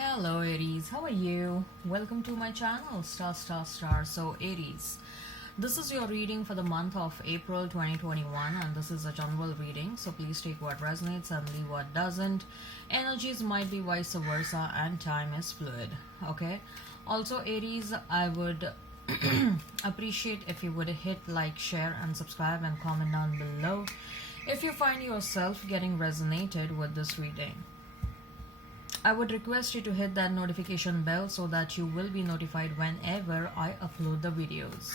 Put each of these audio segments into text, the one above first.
Hello Aries, how are you? Welcome to my channel Star. So Aries, this is your reading for the month of April 2021 and this is a general reading. So please take what resonates and leave what doesn't. Energies might be vice versa and time is fluid. Okay. Also Aries, I would appreciate if you would hit like, share and subscribe and comment down below if you find yourself getting resonated with this reading. I would request you to hit that notification bell so that you will be notified whenever I upload the videos.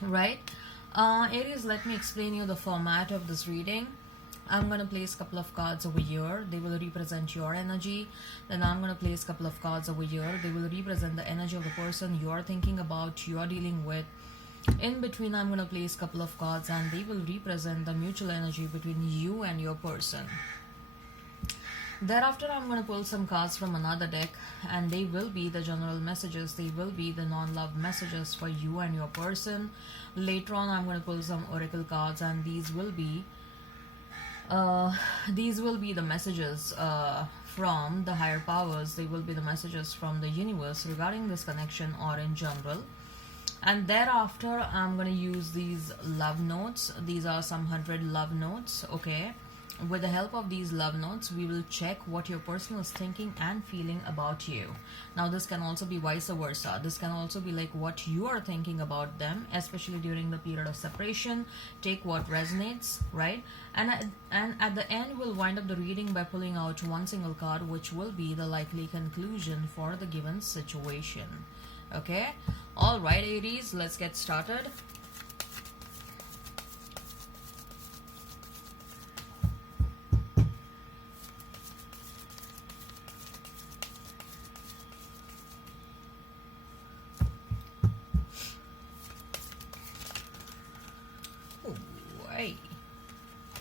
Right? Aries, let me explain you the format of this reading. I'm going to place a couple of cards over here. They will represent your energy. Then I'm going to place a couple of cards over here. They will represent the energy of the person you're thinking about, you're dealing with. In between, I'm going to place a couple of cards and they will represent the mutual energy between you and your person. Thereafter, I'm going to pull some cards from another deck and they will be the general messages. They will be the non-love messages for you and your person. Later on, I'm going to pull some oracle cards and these will be the messages from the higher powers. They will be the messages from the universe regarding this connection or in general. And thereafter, I'm going to use these love notes. These are some 100 love notes, okay? With the help of these love notes, we will check what your person is thinking and feeling about you. Now, this can also be vice versa. This can also be like what you are thinking about them, especially during the period of separation. Take what resonates, right? And at the end, we'll wind up the reading by pulling out one single card, which will be the likely conclusion for the given situation. Okay? All right, Aries, let's get started. Right.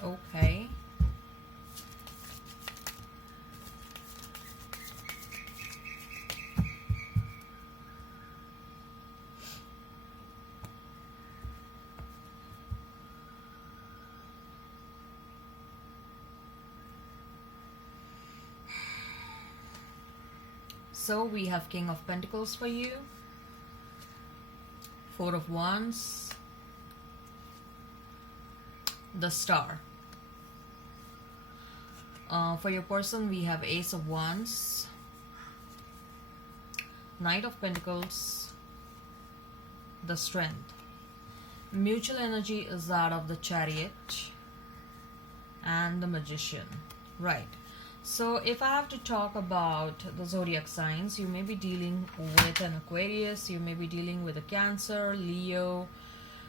Okay. So we have King of Pentacles for you, Four of Wands, the Star. For your person, we have Ace of Wands, Knight of Pentacles, the Strength. Mutual energy is that of the Chariot and the Magician. Right. So if I have to talk about the zodiac signs, you may be dealing with an Aquarius, you may be dealing with a Cancer, Leo,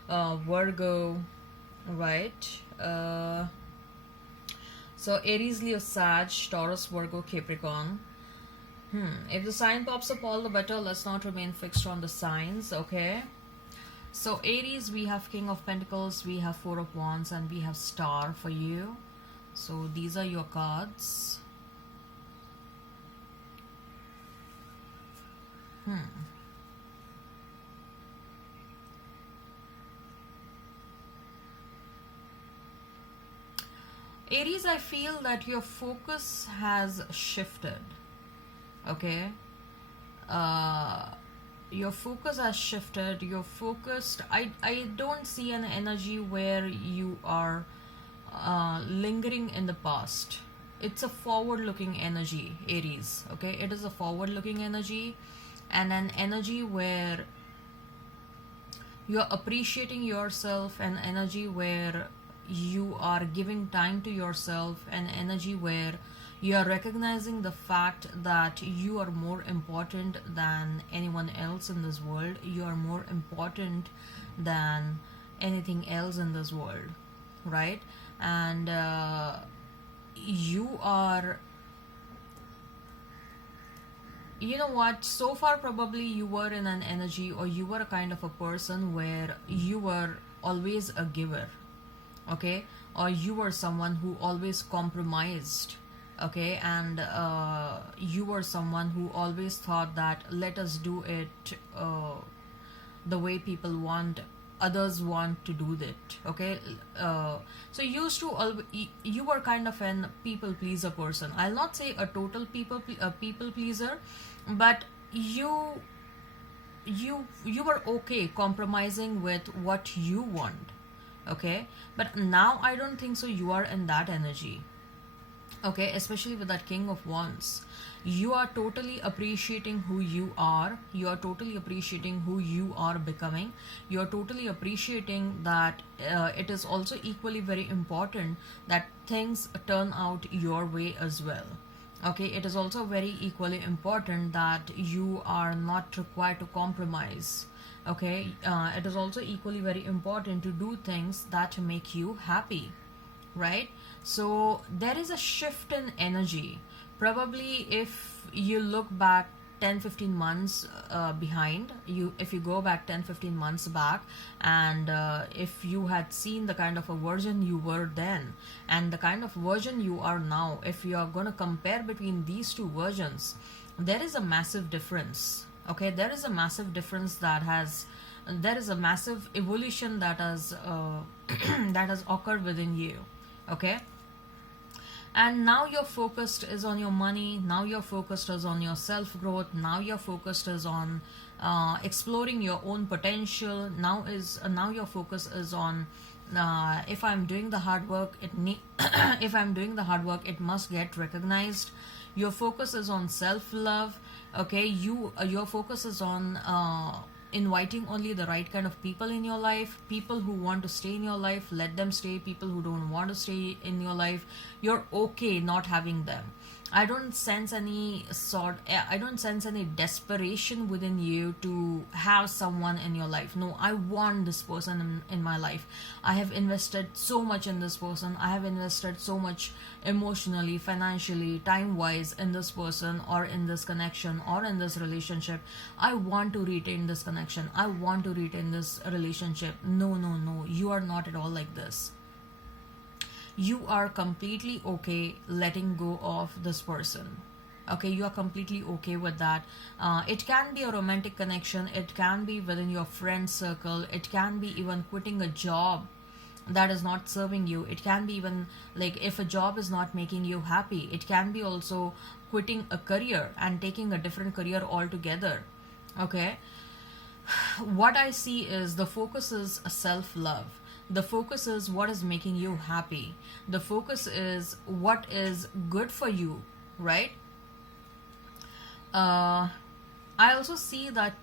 Virgo, right? So Aries, Leo, Sag, Taurus, Virgo, Capricorn. If the sign pops up, all the better. Let's not remain fixed on the signs, okay? So Aries, we have King of Pentacles, we have Four of Wands, and we have Star for you. So these are your cards. Aries, I feel that your focus has shifted. Okay? Your focus has shifted. You're focused. I don't see an energy where you are lingering in the past. It's a forward-looking energy, Aries. Okay? It is a forward-looking energy and an energy where you're appreciating yourself, an energy where you are giving time to yourself, an energy where you are recognizing the fact that you are more important than anyone else in this world. You are more important than anything else in this world, right? And you are, you know what, so far probably you were in an energy or you were a kind of a person where you were always a giver, okay? Or you were someone who always compromised, okay? And you were someone who always thought that let us do it the way people want others want to do that. Okay, so you were kind of an people pleaser person. I'll not say a total people pleaser, but you were okay compromising with what you want. Okay, but now I don't think so you are in that energy. Okay, especially with that King of Wands, you are totally appreciating who you are, you are totally appreciating who you are becoming, you are totally appreciating that it is also equally very important that things turn out your way as well. Okay, it is also very equally important that you are not required to compromise. Okay, it is also equally very important to do things that make you happy, right? So there is a shift in energy. Probably if you look back 10-15 months behind you, if you go back 10-15 months back, and if you had seen the kind of a version you were then and the kind of version you are now, if you are going to compare between these two versions, there is a massive difference. Okay, there is a massive difference there is a massive evolution that has that has occurred within you. Okay, and now your focused is on your money, now your focused is on your self growth, now your focused is on exploring your own potential. Now your focus is on if I'm doing the hard work, if I'm doing the hard work, it must get recognized. Your focus is on self love. Okay, your focus is on inviting only the right kind of people in your life. People who want to stay in your life, let them stay. People who don't want to stay in your life, you're okay not having them. I don't sense any desperation within you to have someone in your life. No, I want this person in my life. I have invested so much in this person. I have invested so much emotionally, financially, time wise in this person or in this connection or in this relationship. I want to retain this connection. I want to retain this relationship. No, no, no. You are not at all like this. You are completely okay letting go of this person. Okay, you are completely okay with that. It can be a romantic connection, it can be within your friend circle, it can be even quitting a job that is not serving you. It can be even like if a job is not making you happy, it can be also quitting a career and taking a different career altogether. Okay, what I see is the focus is self love. The focus is what is making you happy. The focus is what is good for you, right? I also see that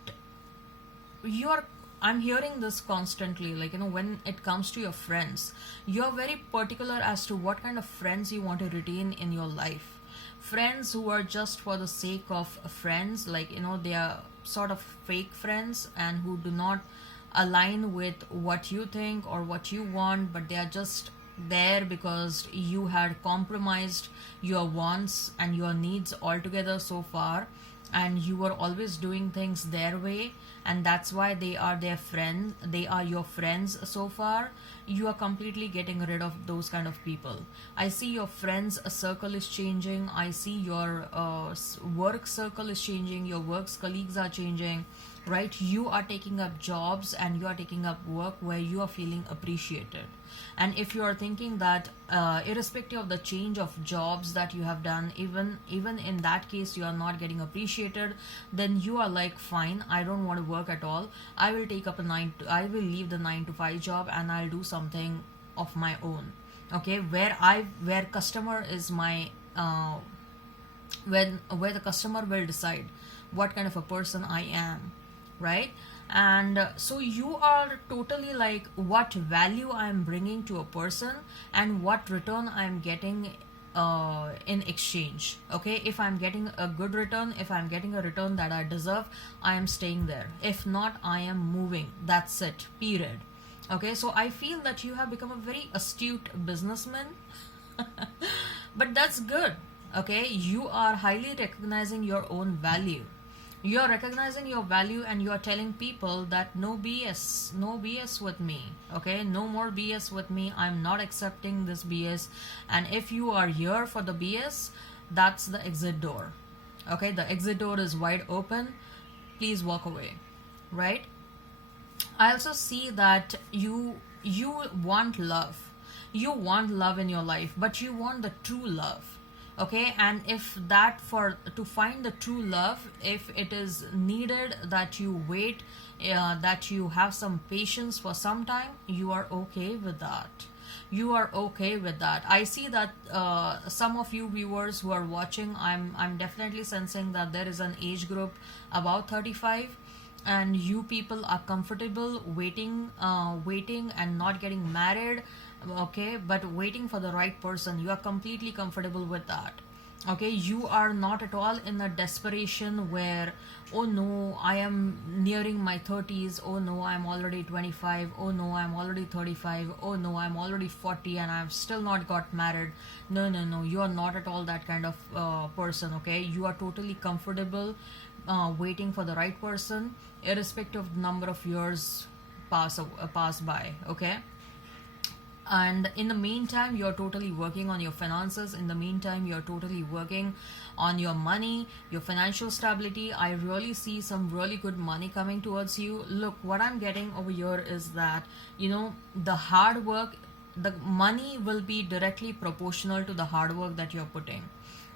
I'm hearing this constantly, like, when it comes to your friends, you're very particular as to what kind of friends you want to retain in your life. Friends who are just for the sake of friends, like, they are sort of fake friends and who do not align with what you think or what you want, but they are just there because you had compromised your wants and your needs altogether so far, and you were always doing things their way, and that's why they are your friends so far. You are completely getting rid of those kind of people. I see your friends circle is changing. I see your work circle is changing. Your work colleagues are changing, right? You are taking up jobs and you are taking up work where you are feeling appreciated. And if you are thinking that irrespective of the change of jobs that you have done, even in that case you are not getting appreciated, then you are like, fine, I don't want to work at all. I will leave the 9 to 5 job and I'll do something of my own. Okay, where customer is my where the customer will decide what kind of a person I am, right? And so you are totally like, what value I am bringing to a person and what return I am getting in exchange. Okay, if I'm getting a good return, if I'm getting a return that I deserve, I am staying there. If not, I am moving. That's it, period. Okay, so I feel that you have become a very astute businessman. But that's good. Okay, you are highly recognizing your own value. You are recognizing your value and you are telling people that no BS with me. Okay, no more BS with me. I'm not accepting this BS. And if you are here for the BS, that's the exit door. Okay, the exit door is wide open. Please walk away, right? I also see that you want love. You want love in your life, but you want the true love. Okay, and if that, for to find the true love, if it is needed that you wait, that you have some patience for some time, you are okay with that. You are okay with that. I see that some of you viewers who are watching, I'm definitely sensing that there is an age group about 35, and you people are comfortable waiting and not getting married, okay, but waiting for the right person. You are completely comfortable with that. Okay, you are not at all in a desperation where, oh no, I am nearing my 30s, oh no, I'm already 25, oh no, I'm already 35, oh no, I'm already 40 and I've still not got married. No, no, no, you are not at all that kind of person. Okay, you are totally comfortable waiting for the right person, irrespective of the number of years pass by. Okay, and in the meantime you're totally working on your finances. In the meantime you're totally working on your money, your financial stability. I really see some really good money coming towards you. Look, what I'm getting over here is that, you know, the hard work, the money will be directly proportional to the hard work that you're putting.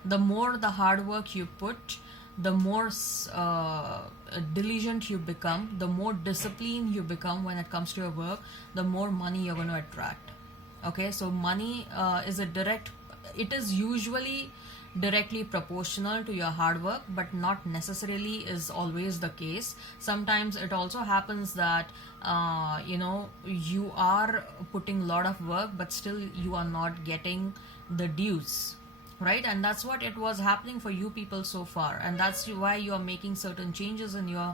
The more the hard work you put, the more diligent you become, the more disciplined you become when it comes to your work, the more money you're going to attract. Okay, so money is a direct, it is usually directly proportional to your hard work, but not necessarily is always the case. Sometimes it also happens that you know, you are putting a lot of work but still you are not getting the dues, right? And that's what it was happening for you people so far, and that's why you are making certain changes in your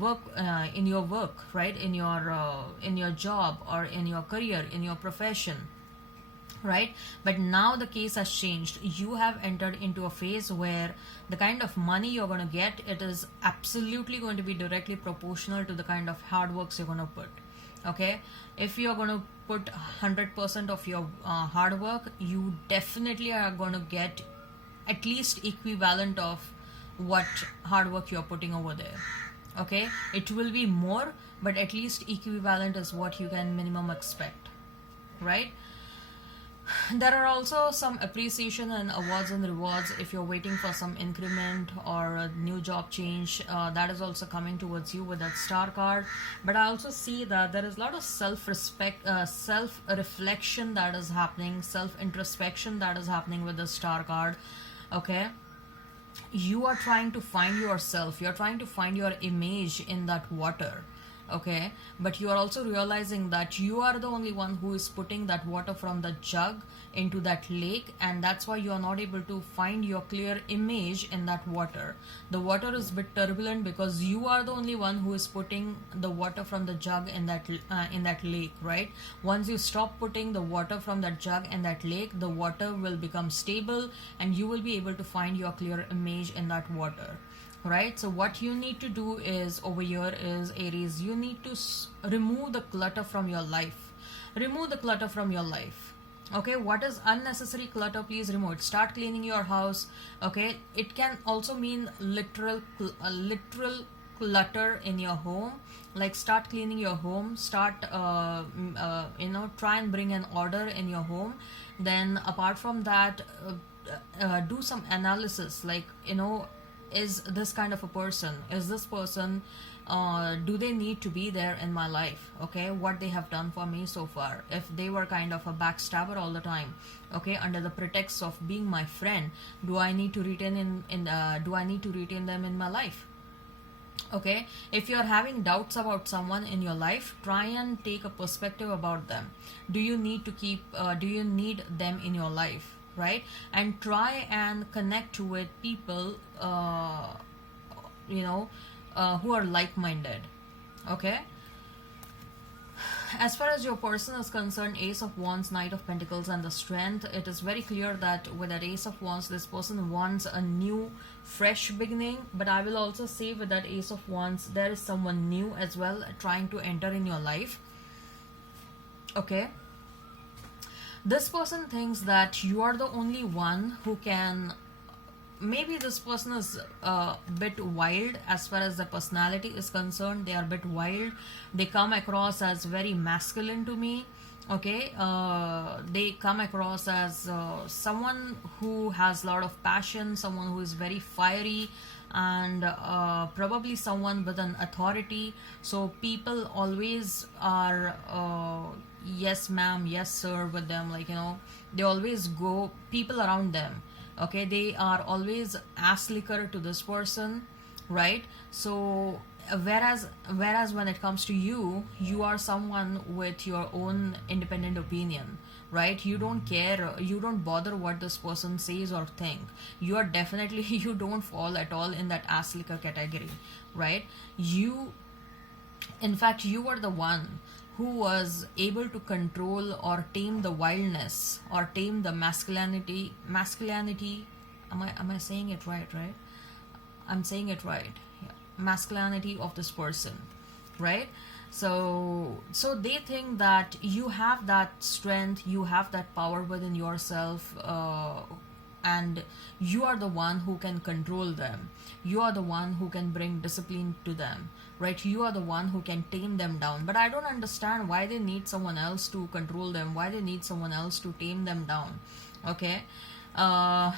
work, right, in your job or in your career, in your profession, right? But now the case has changed. You have entered into a phase where the kind of money you're going to get, it is absolutely going to be directly proportional to the kind of hard works you're going to put. Okay, if you're going to put 100% of your hard work, you definitely are going to get at least equivalent of what hard work you're putting over there. Okay, it will be more, but at least equivalent is what you can minimum expect, right? There are also some appreciation and awards and rewards if you're waiting for some increment or a new job change. That is also coming towards you with that star card. But I also see that there is a lot of self-respect, self-reflection that is happening, self-introspection that is happening with the star card. Okay, you are trying to find yourself, you're trying to find your image in that water. Okay, but you are also realizing that you are the only one who is putting that water from the jug into that lake, and that's why you are not able to find your clear image in that water. The water is a bit turbulent because you are the only one who is putting the water from the jug in that lake, right? Once you stop putting the water from that jug in that lake, the water will become stable and you will be able to find your clear image in that water, right? So what you need to do is, over here is Aries, you need to remove the clutter from your life. Remove the clutter from your life. Okay, what is unnecessary clutter, please remove it. Start cleaning your house. Okay, it can also mean literal clutter in your home. Like, start cleaning your home, start you know, try and bring an order in your home. Then apart from that, do some analysis, like, you know, is this kind of a person, is this person, do they need to be there in my life? Okay, what they have done for me so far. If they were kind of a backstabber all the time, okay, under the pretext of being my friend, do I need to retain them in my life? Okay, if you're having doubts about someone in your life, try and take a perspective about them. Do you need them in your life, right? And try and connect with people you know, who are like-minded. Okay, as far as your person is concerned, Ace of Wands, Knight of Pentacles, and the Strength, it is very clear that with that Ace of Wands, this person wants a new, fresh beginning. But I will also say with that Ace of Wands, there is someone new as well trying to enter in your life. Okay, this person thinks that you are the only one who can maybe this person is a bit wild as far as the personality is concerned. They are a bit wild. They come across as very masculine to me. Okay, they come across as someone who has a lot of passion, someone who is very fiery, and probably someone with an authority. So people always are yes ma'am, yes sir with them, like, you know, they always go, people around them, okay, they are always ass licker to this person, right? So whereas when it comes to you, you are someone with your own independent opinion, right? You don't care, you don't bother what this person says or think. You are definitely you don't fall at all in that ass licker category, right? You, in fact, you are the one who was able to control or tame the wildness or tame the masculinity. Am I saying it right, right? I'm saying it right. Yeah. Masculinity of this person, right? So they think that you have that strength, you have that power within yourself, and you are the one who can control them. You are the one who can bring discipline to them, right? You are the one who can tame them down. But I don't understand why they need someone else to control them, why they need someone else to tame them down. Okay, uh,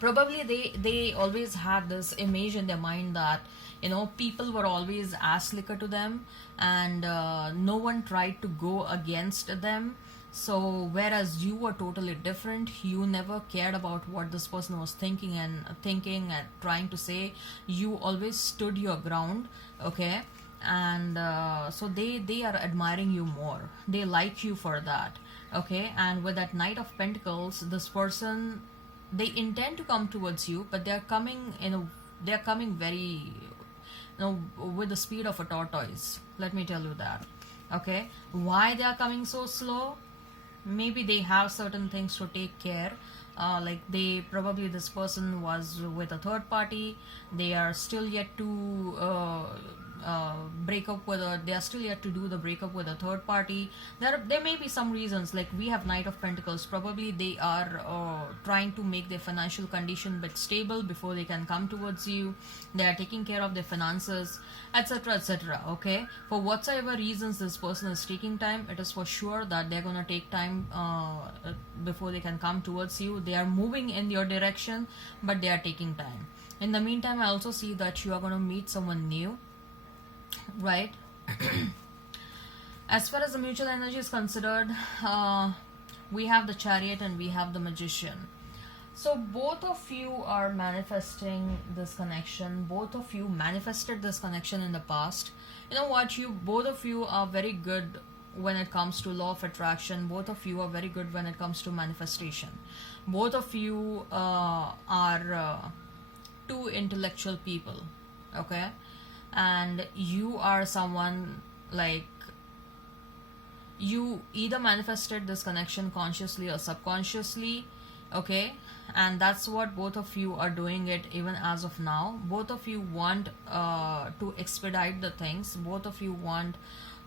probably they always had this image in their mind that, you know, people were always ass liquor to them, and no one tried to go against them. So whereas you were totally different, you never cared about what this person was thinking and trying to say. You always stood your ground, okay? And so they are admiring you more, they like you for that, okay? And with that Knight of Pentacles, this person, they intend to come towards you, but they're coming very, you know, with the speed of a tortoise, let me tell you that. Okay, why they are coming so slow? Maybe they have certain things to take care, like they probably, this person was with a third party, they are still yet to break up with a, they are still yet to do the breakup with a third party. There may be some reasons, like we have Knight of Pentacles, probably they are trying to make their financial condition bit stable before they can come towards you. They are taking care of their finances, etc, etc. Okay, for whatsoever reasons this person is taking time, it is for sure that they're gonna take time before they can come towards you. They are moving in your direction, but they are taking time. In the meantime, I also see that you are going to meet someone new, right? As far as the mutual energy is considered, we have the Chariot and we have the Magician. So both of you are manifesting this connection. Both of you manifested this connection in the past. You know what? Both of you are very good when it comes to law of attraction. Both of you are very good when it comes to manifestation. Both of you are two intellectual people, okay? And you are someone, like, you either manifested this connection consciously or subconsciously, okay? And that's what both of you are doing it even as of now. Both of you want to expedite the things. Both of you want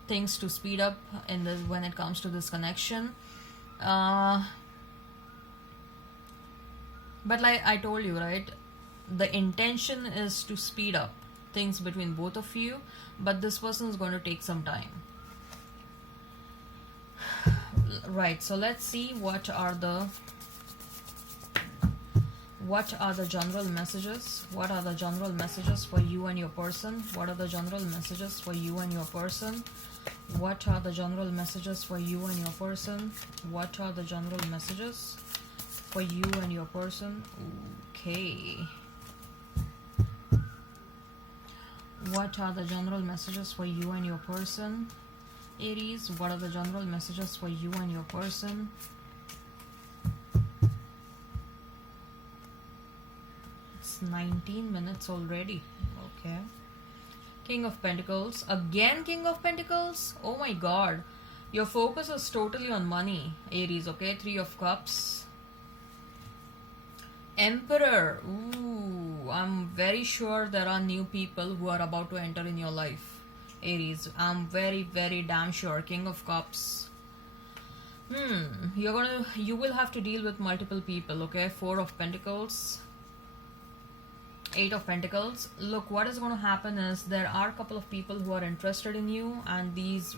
things to speed up in this when it comes to this connection. But like I told you, right, the intention is to speed up things between both of you, but this person is going to take some time. Right, so let's see what are the general messages. What are the general messages for you and your person? What are the general messages for you and your person? What are the general messages for you and your person? What are the general messages for you and your person? Okay. What are the general messages for you and your person? Aries, what are the general messages for you and your person? It's 19 minutes already. Okay. King of Pentacles. Again King of Pentacles? Oh my god. Your focus is totally on money, Aries, okay? Three of Cups. Emperor. Ooh, I'm very sure there are new people who are about to enter in your life, Aries. I'm very, very damn sure. King of Cups. You will have to deal with multiple people, okay? Four of Pentacles. Eight of Pentacles. Look, what is going to happen is there are a couple of people who are interested in you, and these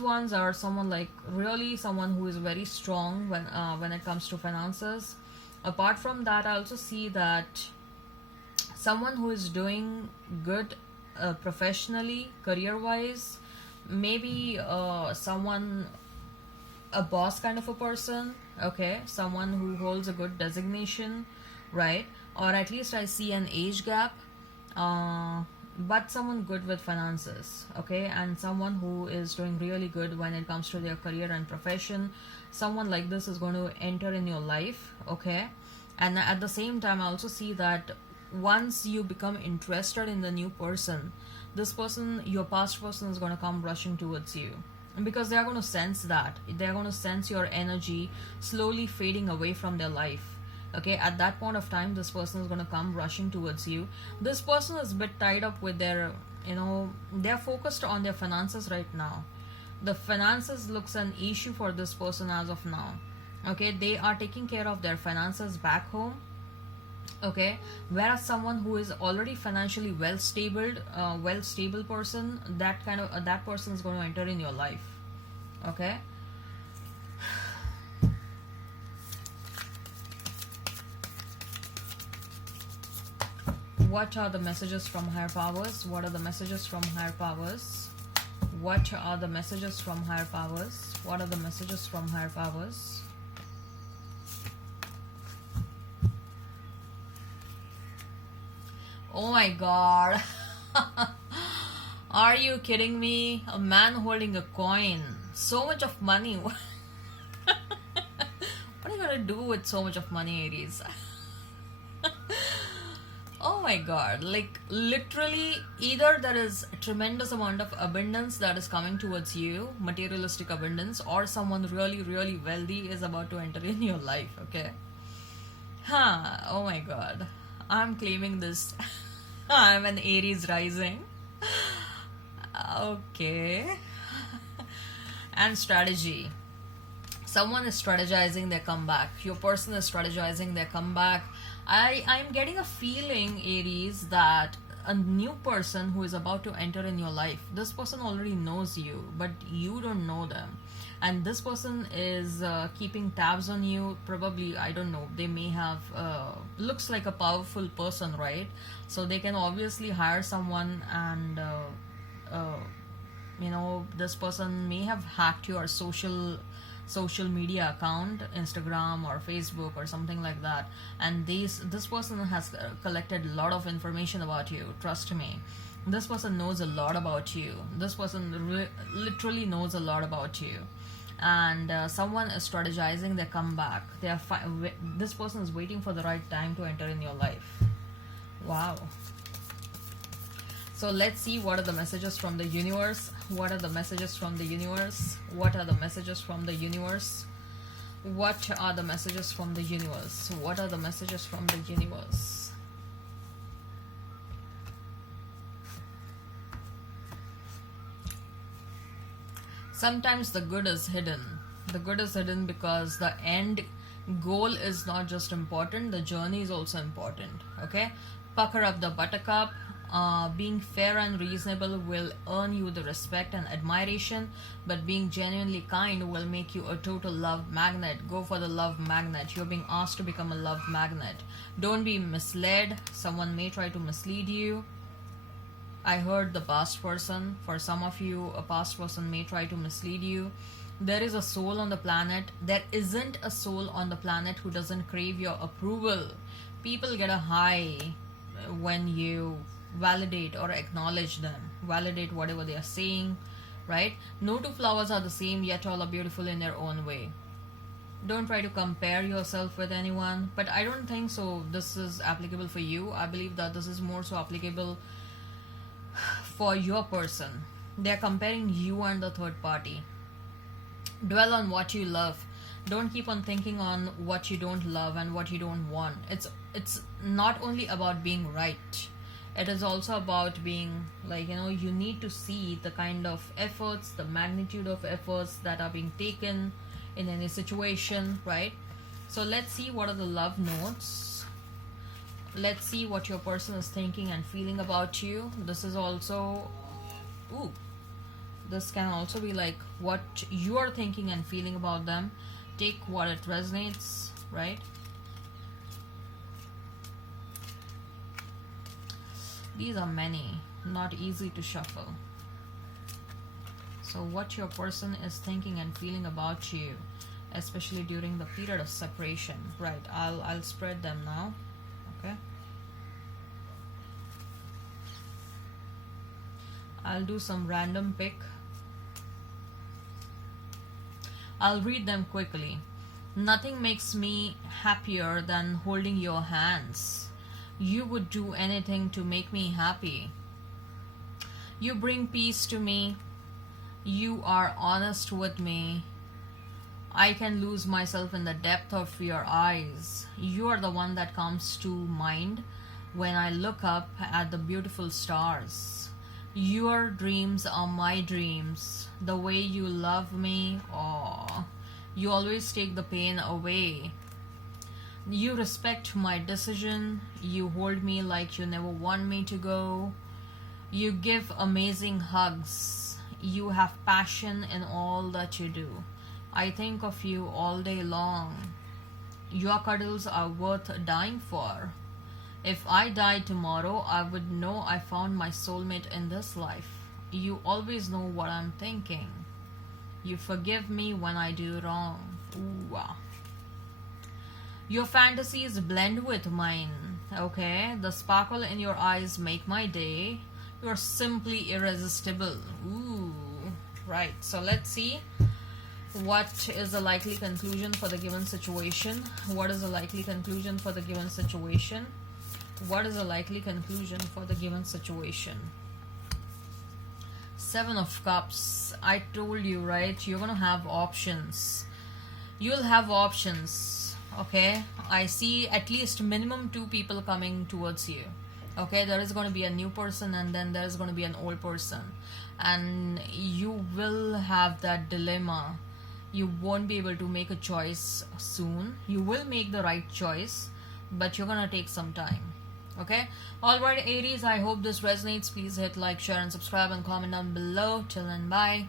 ones are someone like really someone who is very strong when it comes to finances. Apart from that, I also see that someone who is doing good professionally, career wise, maybe someone, a boss kind of a person, okay, someone who holds a good designation, right? Or at least I see an age gap, but someone good with finances, okay, and someone who is doing really good when it comes to their career and profession. Someone like this is going to enter in your life, okay. And at the same time, I also see that once you become interested in the new person, this person, your past person, is going to come rushing towards you, because they are going to sense that, they are going to sense your energy slowly fading away from their life. Okay, at that point of time, this person is going to come rushing towards you. This person is a bit tied up with their, they're focused on their finances right now. The finances looks an issue for this person as of now. Okay, they are taking care of their finances back home. Okay, whereas someone who is already financially well stable person, that person is going to enter in your life. Okay. What are the messages from higher powers? What are the messages from higher powers? What are the messages from higher powers? What are the messages from higher powers? Oh my god. Are you kidding me? A man holding a coin. So much of money. What are you gonna do with so much of money, Aries? Oh my god, like literally, either there is a tremendous amount of abundance that is coming towards you, materialistic abundance, or someone really, really wealthy is about to enter in your life, okay? Oh my god, I'm claiming this. I'm an Aries rising. Okay. And strategy. Someone is strategizing their comeback. Your person is strategizing their comeback. I'm getting a feeling, Aries, that a new person who is about to enter in your life, this person already knows you, but you don't know them. And this person is keeping tabs on you. Probably, I don't know, they may have, looks like a powerful person, right? So they can obviously hire someone, and, this person may have hacked your social media account, Instagram or Facebook or something like that, and this person has collected a lot of information about you. Trust me, this person knows a lot about you. This person literally knows a lot about you, and someone is strategizing their comeback. This person is waiting for the right time to enter in your life. Wow. So let's see, what are the messages from the universe? What are the messages from the universe? What are the messages from the universe? What are the messages from the universe? What are the messages from the universe? Sometimes the good is hidden. The good is hidden because the end goal is not just important, the journey is also important. Okay? Pucker up the buttercup. Being fair and reasonable will earn you the respect and admiration, but being genuinely kind will make you a total love magnet. Go for the love magnet. You're being asked to become a love magnet. Don't be misled. Someone may try to mislead you. I heard the past person. For some of you, a past person may try to mislead you. There is a soul on the planet. There isn't a soul on the planet who doesn't crave your approval. People get a high when you validate or acknowledge them, validate whatever they are saying, right? No two flowers are the same, yet all are beautiful in their own way. Don't try to compare yourself with anyone, but I don't think so this is applicable for you. I believe that this is more so applicable for your person. They're comparing you and the third party. Dwell on what you love. Don't keep on thinking on what you don't love and what you don't want. It's not only about being right. It is also about being, like, you need to see the kind of efforts, the magnitude of efforts that are being taken in any situation, right? So let's see, what are the love notes? let's see what your person is thinking and feeling about you. This is also, ooh, this can also be like what you are thinking and feeling about them. Take what it resonates, right? These are many, not easy to shuffle. So what your person is thinking and feeling about you, especially during the period of separation. Right, I'll spread them now. Okay, I'll do some random pick. I'll read them quickly. Nothing makes me happier than holding your hands. You would do anything to make me happy. You bring peace to me. You are honest with me. I can lose myself in the depth of your eyes. You are the one that comes to mind when I look up at the beautiful stars. Your dreams are my dreams. The way you love me, oh, you always take the pain away. You respect my decision. You hold me like you never want me to go. You give amazing hugs. You have passion in all that you do. I think of you all day long. Your cuddles are worth dying for. If I died tomorrow, I would know I found my soulmate in this life. You always know what I'm thinking. You forgive me when I do wrong. Ooh, wow. Your fantasies blend with mine, okay? The sparkle in your eyes make my day. You're simply irresistible. Ooh, right. So let's see what is the likely conclusion for the given situation. What is the likely conclusion for the given situation? What is the likely conclusion for the given situation? Seven of Cups. I told you, right? You're gonna have options. You'll have options, okay? I see at least minimum 2 people coming towards you. Okay, there is going to be a new person and then there is going to be an old person, and you will have that dilemma. You won't be able to make a choice soon. You will make the right choice, but you're going to take some time. Okay, alright Aries, I hope this resonates. Please hit like, share and subscribe and comment down below. Till then, bye.